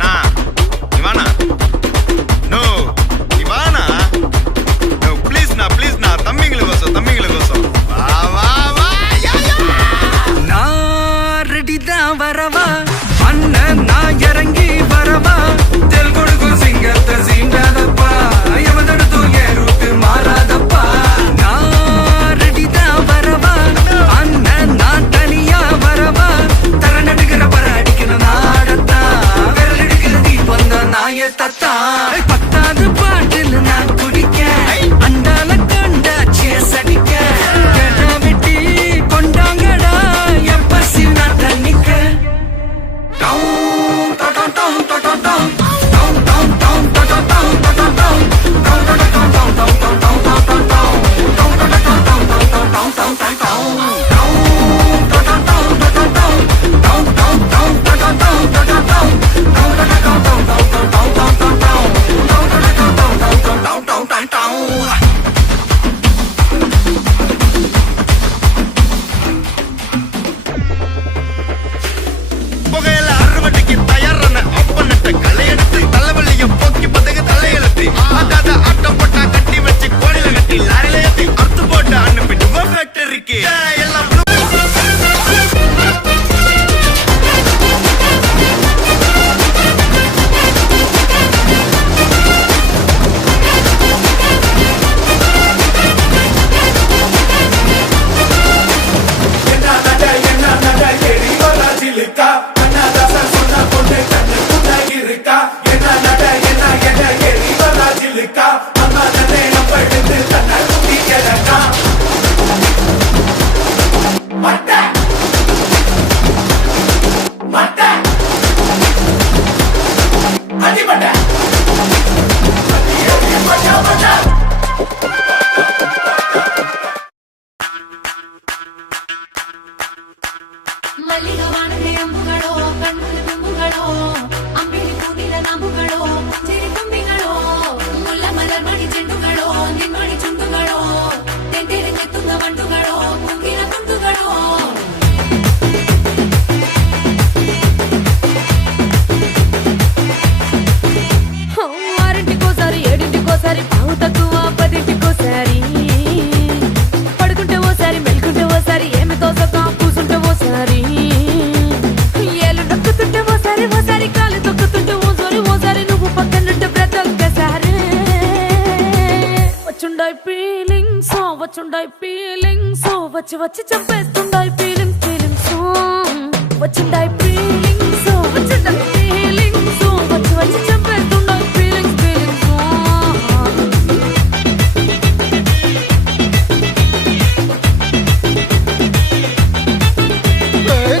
నా ఇవానా no ఇవానా no please నా తమ్మింగ్ల కోసం వా వా వా యా యా నా రెడీదా வரவா அண்ணன் நான் இறங்கி வரவா தெல் கொடுக்கும் சிங்கத்தை சீண்டாதப்பா எவதடுத்து என் ரூட்டு மாறாதப்பா நான் ரெடிதா வரவா அண்ணன் நான் தனியா வரவா தர நடுக்கிற பர அடிக்கணும் நாடத்தா விரல் எடுக்கிற தீபம் தான் நாய தத்தா பத்தாவது பாட்டில் நான் குடிக்க அண்டால கண்டா சேஸ் அடிக்க வெட்டி கொண்டாங்கடா என் பசி நான் தண்ணிக்க புகையில அறுவடைக்கு தயாரான அப்பனட்ட களையெடுத்து தலைவலிய போக்கி பதகு தலையெழுத்து அதாத ஆட்டம் போட்டா கட்டி வச்சு கோடில கட்டி லாரில ஏத்தி அறுத்து போட்டு அனுப்பிட்டு ஃபேக்டரிக்கு எல்லாம் ಮಲ್ಲಿಗವಾಣದೆ ಅಂಬುಗಳೋ ಕಣ್ಣು ತುಂಬುಗಳೋ ಅಂಬಿಳಿ ಕೂದಿನ ನಂಬುಗಳೋ ಚಿರಿ ತುಂಬಿಗಳೋ ಮುಲ್ಲ ಮಲರ್ ಮಣಿ ಚೆಂಡುಗಳೋ ನಿಮ್ಮಣಿ ಚುಂಡುಗಳೋ ತೆಂತೆರೆ ಕೆತ್ತುಂಗ ಬಂಡುಗಳೋ ಕುಂಗಿನ ತುಂಡುಗಳೋ ఆరింటికోసారి ఏడింటికోసారి పావు తక్కువ పదింటికోసారి పడుకుంటే ఓసారి మెలుకుంటే ఓసారి ఏమి తోసక కూసుంటే ఓసారి ఏళ్ళు నొక్కుతుంటే ఓసారి కాలు తొక్కుతుంటే ఓసారి నువ్వు పక్కనుంటే బ్రతొక్కసారి వచ్చుండాయి ఫీలింగ్స్ వచ్చి చంపేస్తుండాయి ఫీలింగ్స్ వచ్చుండాయి ఫీలింగ్స్ వచ్చి చంపేస్తుండాయి ఫీలింగ్స్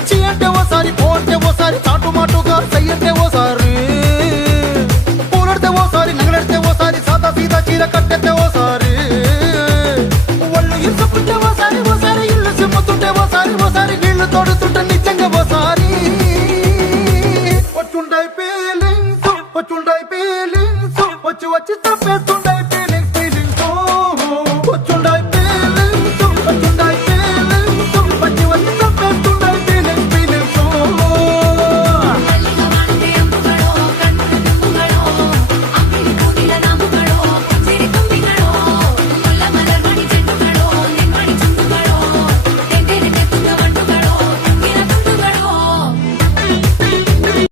చి అంటే ఓసారి పోంటే ఓసారి చాటు మాటుగా సయ్యంటే ఓసారి పూలడితే ఓసారి నగలడితే ఓసారి సాదా సీదా చీర కట్టెతే ఓసారి ఒళ్ళు ఇరుసుకుంటే ఓసారి ఇల్లు సిమ్ముతుంటే ఓసారి నీళ్లు తోడుతుంటే